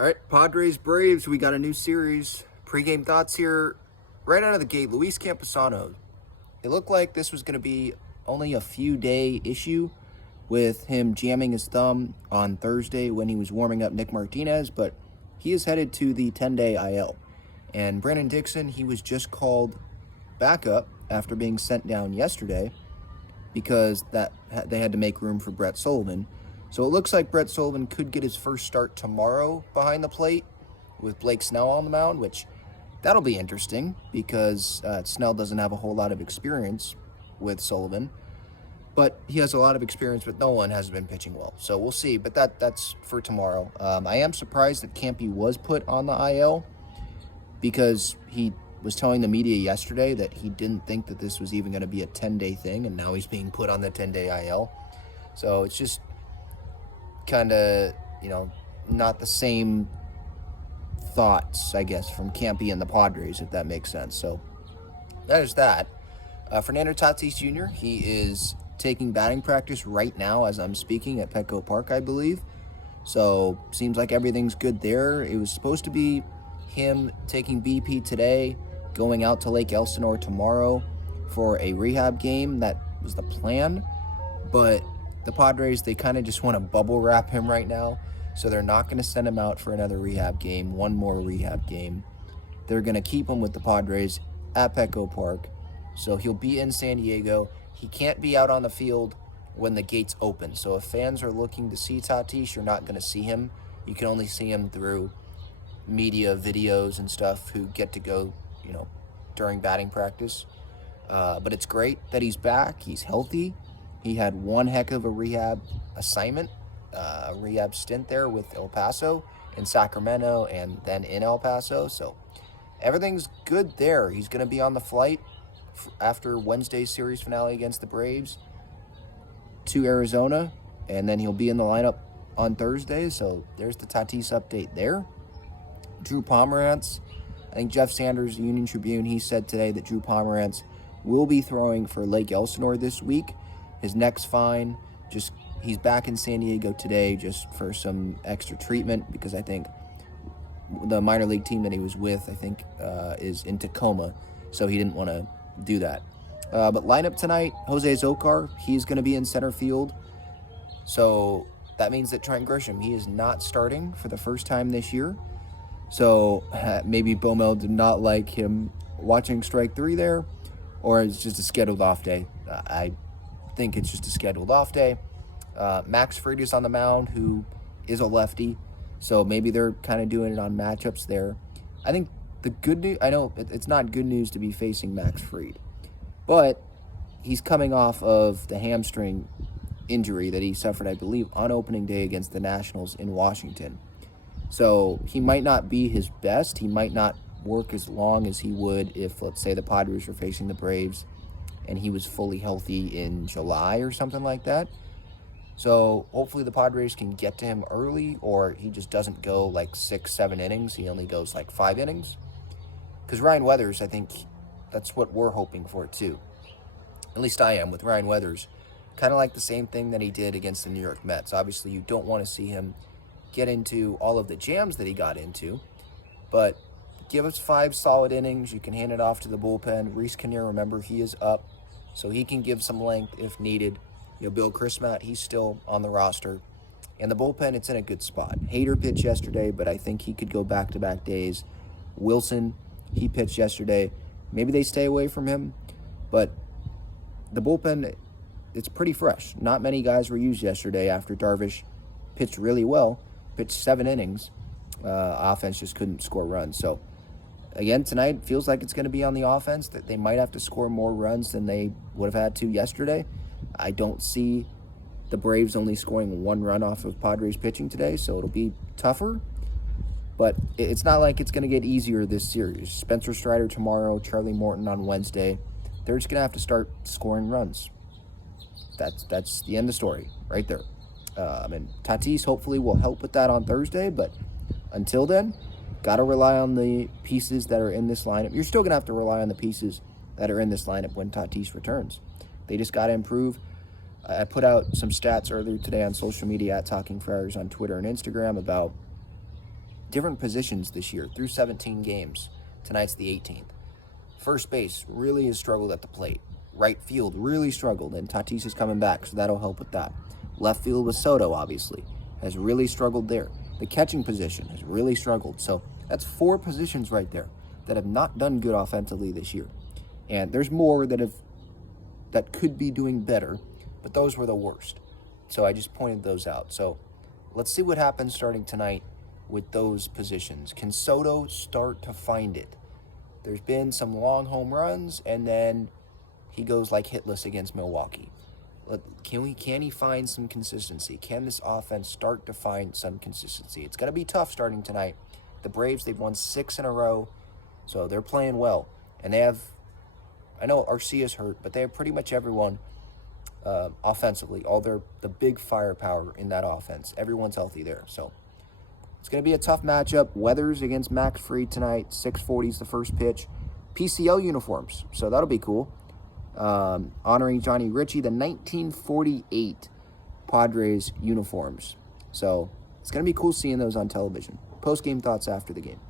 All right, Padres Braves. We got a new series. Pre-game thoughts here. Right out of the gate, Luis Campusano. It looked like this was going to be only a few day issue with him jamming his thumb on Thursday when he was warming up Nick Martinez, but he is headed to the 10-day IL. And Brandon Dixon, he was just called back up after being sent down yesterday because they had to make room for Brett Sullivan. So it looks like Brett Sullivan could get his first start tomorrow behind the plate with Blake Snell on the mound, which that'll be interesting because Snell doesn't have a whole lot of experience with Sullivan, but he has a lot of experience with Nolan, hasn't been pitching well. So we'll see, but that's for tomorrow. I am surprised that Campy was put on the IL because he was telling the media yesterday that he didn't think that this was even going to be a 10-day thing, and now he's being put on the 10-day IL. So it's just kind of, not the same thoughts, I guess, from Campy and the Padres, if that makes sense. So that is that. Fernando Tatis Jr., he is taking batting practice right now as I'm speaking at Petco Park, I believe. So seems like everything's good there. It was supposed to be him taking BP today, going out to Lake Elsinore tomorrow for a rehab game. That was the plan. But the Padres, they kind of just want to bubble wrap him right now. So they're not going to send him out for another rehab game, one more rehab game. They're going to keep him with the Padres at Petco Park. So he'll be in San Diego. He can't be out on the field when the gates open. So if fans are looking to see Tatis, you're not going to see him. You can only see him through media videos and stuff who get to go, during batting practice. But it's great that he's back. He's healthy. He had one heck of a rehab assignment, a rehab stint there with El Paso in Sacramento and then in El Paso. So everything's good there. He's going to be on the flight after Wednesday's series finale against the Braves to Arizona, and then he'll be in the lineup on Thursday. So there's the Tatis update there. Drew Pomerantz, I think Jeff Sanders, Union Tribune, he said today that Drew Pomerantz will be throwing for Lake Elsinore this week. His neck's fine. He's back in San Diego today just for some extra treatment because I think the minor league team that he was with, is in Tacoma, so he didn't want to do that. But lineup tonight, Jose Zokar, he's going to be in center field. So that means that Trent Grisham, he is not starting for the first time this year. So maybe Bomel did not like him watching strike three there, or it's just a scheduled off day. I think it's just a scheduled off day. Max Fried is on the mound, who is a lefty, so maybe they're kind of doing it on matchups there. I think the good news, I know it's not good news to be facing Max Fried, but he's coming off of the hamstring injury that he suffered, I believe, on opening day against the Nationals in Washington. So he might not be his best. He might not work as long as he would if, let's say, the Padres were facing the Braves and he was fully healthy in July or something like that. So hopefully the Padres can get to him early, or he just doesn't go like 6-7 innings. He only goes like 5 innings. Because Ryan Weathers, I think that's what we're hoping for too. At least I am with Ryan Weathers. Kind of like the same thing that he did against the New York Mets. Obviously, you don't want to see him get into all of the jams that he got into, but give us 5 solid innings. You can hand it off to the bullpen. Reese Kinnear, remember, he is up, so he can give some length if needed. Bill Chrismat, he's still on the roster. And the bullpen, it's in a good spot. Hader pitched yesterday, but I think he could go back-to-back days. Wilson, he pitched yesterday. Maybe they stay away from him, but the bullpen, it's pretty fresh. Not many guys were used yesterday after Darvish pitched really well, pitched 7 innings. Offense just couldn't score runs. So, again, tonight feels like it's going to be on the offense, that they might have to score more runs than they would have had to yesterday. I don't see the Braves only scoring 1 run off of Padres pitching today, so it'll be tougher. But it's not like it's going to get easier this series. Spencer Strider tomorrow, Charlie Morton on Wednesday. They're just going to have to start scoring runs. That's the end of the story right there. And Tatis hopefully will help with that on Thursday, but until then, got to rely on the pieces that are in this lineup. You're still going to have to rely on the pieces that are in this lineup when Tatis returns. They just got to improve. I put out some stats earlier today on social media at Talking Friars on Twitter and Instagram about different positions this year through 17 games. Tonight's the 18th. First base really has struggled at the plate. Right field really struggled, and Tatis is coming back, so that'll help with that. Left field with Soto, obviously, has really struggled there. The catching position has really struggled. So that's 4 positions right there that have not done good offensively this year. And there's more that could be doing better, but those were the worst. So I just pointed those out. So let's see what happens starting tonight with those positions. Can Soto start to find it? There's been some long home runs, and then he goes like hitless against Milwaukee. Can he find some consistency? Can this offense start to find some consistency? It's going to be tough starting tonight. The Braves, they've won 6 in a row, so they're playing well. And they have, I know Arcia's hurt, but they have pretty much everyone offensively. The big firepower in that offense. Everyone's healthy there. So it's going to be a tough matchup. Weathers against Max Fried tonight. 6:40 is the first pitch. PCL uniforms, so that'll be cool. Honoring Johnny Ritchie, the 1948 Padres uniforms. So it's going to be cool seeing those on television. Post-game thoughts after the game.